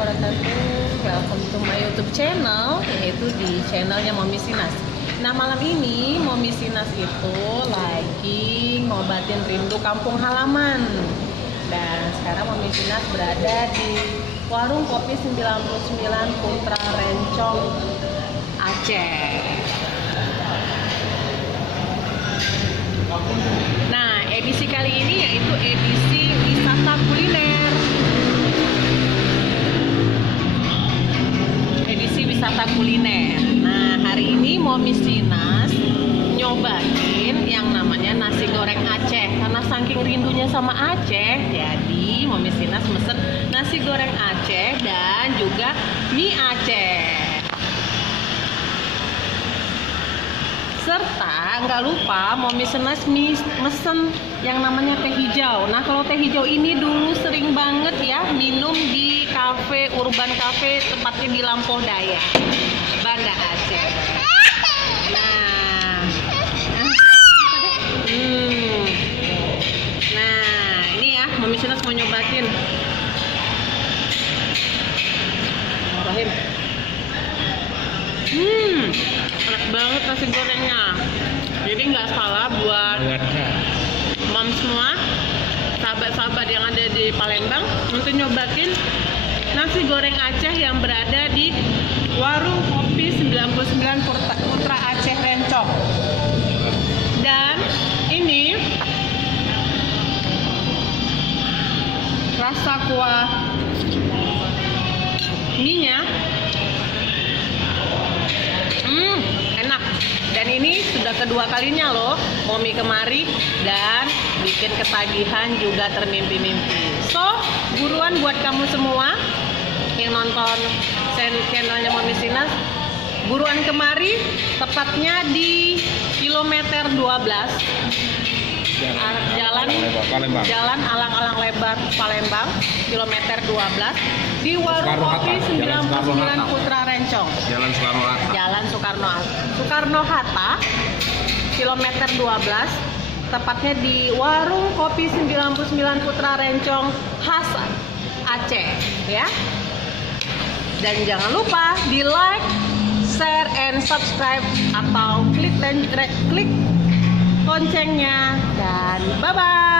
wabarakatuh. Welcome to my YouTube channel, yaitu di channelnya Mommy Sinas. Nah, malam ini Mommy Sinas itu lagi ngobatin rindu kampung halaman. Dan sekarang Mommy Sinas berada di Warung Kopi 99 Putra Rencong, Aceh. Nah, edisi kali ini yaitu edisi wisata kuliner. Edisi wisata kuliner. Nah, hari ini Mommy Sinas nyobain yang namanya nasi goreng Aceh. Karena saking rindunya sama Aceh, jadi Mommy Sinas mesen nasi goreng Aceh dan juga mie Aceh. Serta nggak lupa Mommy Sinas mesen yang namanya teh hijau. Nah, kalau teh hijau ini dulu sering banget ya minum di kafe Urban Cafe, tepatnya di Lampung Daya, Banda Aceh. Nah, ini ya Mommy Sinas mau nyobain. Enak banget nasi gorengnya. Jadi nggak salah buat mom semua, sahabat-sahabat yang ada di Palembang untuk nyobain nasi goreng Aceh yang berada di Warung Kopi 99 Putra Aceh Rencong. Dan ini rasa kuah mie-nya enak. Dan ini sudah kedua kalinya loh Mommy kemari dan bikin ketagihan juga termimpi-mimpi. So, buruan buat kamu semua yang nonton channelnya Mommy Sinas, buruan kemari, tepatnya di kilometer 12 Jalan Alang-Alang Lebar Palembang, kilometer 12 di Warung Kopi 99 Putra Rencong. Jalan Soekarno Hatta, kilometer 12, tepatnya di Warung Kopi 99 Putra Rencong, khas Aceh, ya. Dan jangan lupa di like, share, and subscribe atau klik loncengnya, dan bye-bye.